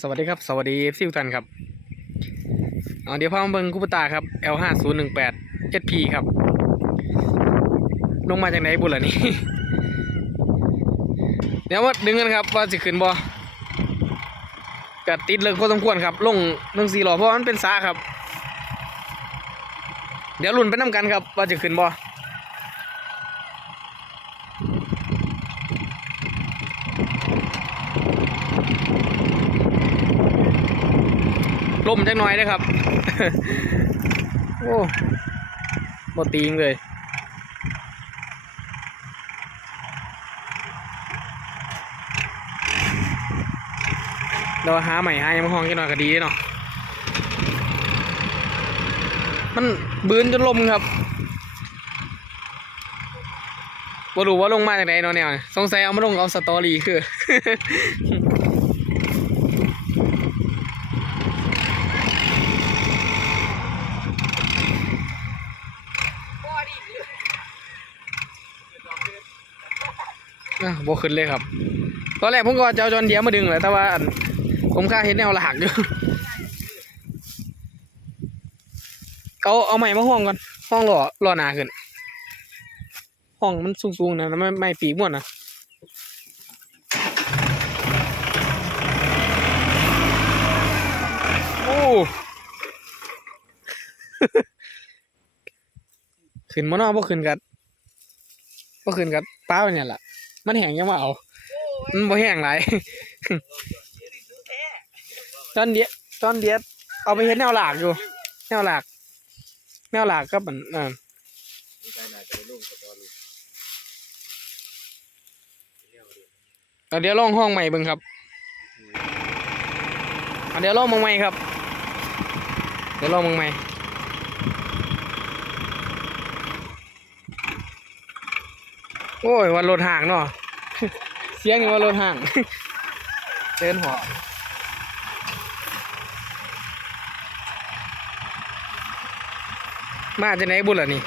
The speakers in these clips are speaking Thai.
สวัสดีครับ สวัสดีซิวทันครับเดี๋ยวพามาเบิ่งคูปตาครับ L 5 0 1 8 7P ครับ ลงมาจากไหนบุญล่ะนี่ เดี๋ยวมาดึงกันครับ ว่าจะขึ้นบ่กัดติดเลิกพอสมควรครับ ลงหนึ่งสี่หล่อเพราะมันเป็นสาครับ เดี๋ยวลุ่นไปน้ำกันครับ ว่าจะขึ้นบ่ ล่มจักหน่อยนะครับ โอ้บตีงเลย เราหาใหม่หายังห้องกันหน่อยก็ดีเนาะ มันบืนจนลมครับบ่รู้ว่าลงมาจากไหนเนาะเนี่ยสงสัยเอามาลงเอาสตอรี่คือ อะบขึ้นเลยครับ ตอนแรกผมก็จะเอาจอนเดียวมาดึงแหละแต่ว่าอันผมค่าเห็นแนวหลักอยู่ เอาเอาใหม่มาห้องก่อน ห้องรอรอหนาขึ้น ห้องมันสูงๆนะไม่ไม่ปีกม่วนนะโอ้ขึ้นมานอกบ่ขึ้นกัดบ่ขึ้นกัดป้าเนี่ยแหละ มันแห้งยังมาเอามันบ่แห้งหลายตอนเดียตอนเดียเอาไปเห็นแนวหลากอยู่ แนวหลาก แนวหลากก็มันอ่าเอาเดี๋ยวลองห้องใหม่เบิ่งครับเอาเดี๋ยวลองเบิ่งใหม่ครับ เดี๋ยวลองเบิ่งใหม่ โอ้ยวันรถห่างเนาะเสียงนี่ว่ารถห่างเดินหอมาจากไหนบุญล่ะนี่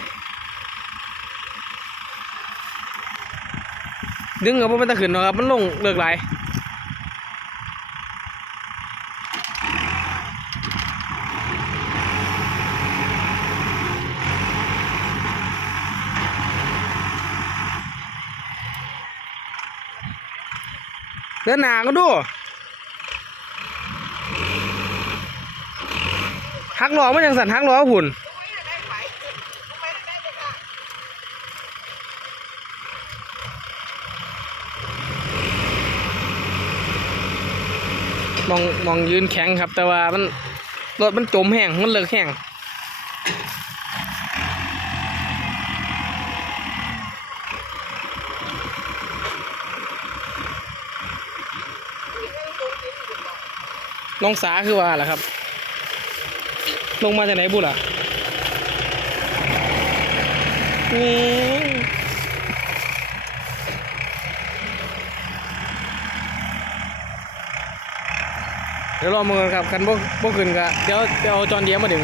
ดึงกับมันตะขึ้นเนาะครับมันลงเลือกหลาย เดินหนาก็ดูหักล้อมันยังสั่นหักล้อหุ่นมองมองยืนแข็งครับ แต่ว่ามันรถมันจมแห้งมันเลิกแห้ง น้องสาคือว่าล่ะครับ ลงมาจากไหนบุล่ะนี่เดี๋ยวรอมือกันครับกันบ่บ่ขึ้นก็เดี๋ยวเดี๋ยวเอาจอนเดียมาดึง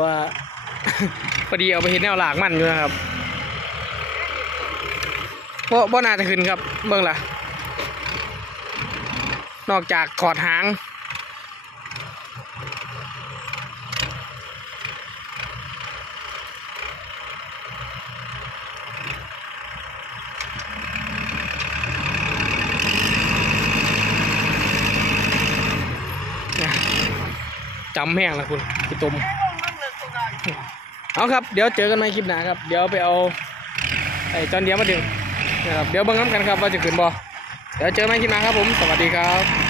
ว่าพอดีเอาไปเห็นแนวหลากมันอยู่นะครับ บ่บ่น่าจะขึ้นครับเบิ่งล่ะ นอกจากขอดหาง จำแห้งล้วคุณพี่ตุมเอาครับ เดี๋ยวเจอกันใหม่คลิปหน้าครับ เดี๋ยวไปเอาไอ้จอนเดียวมาดึง นะครับเดี๋ยวเบิ้งน้ำกันครับว่าจะขึ้นบ่เดี๋ยวเจอไหม่คลิปหน้าครับผมสวัสดีครับ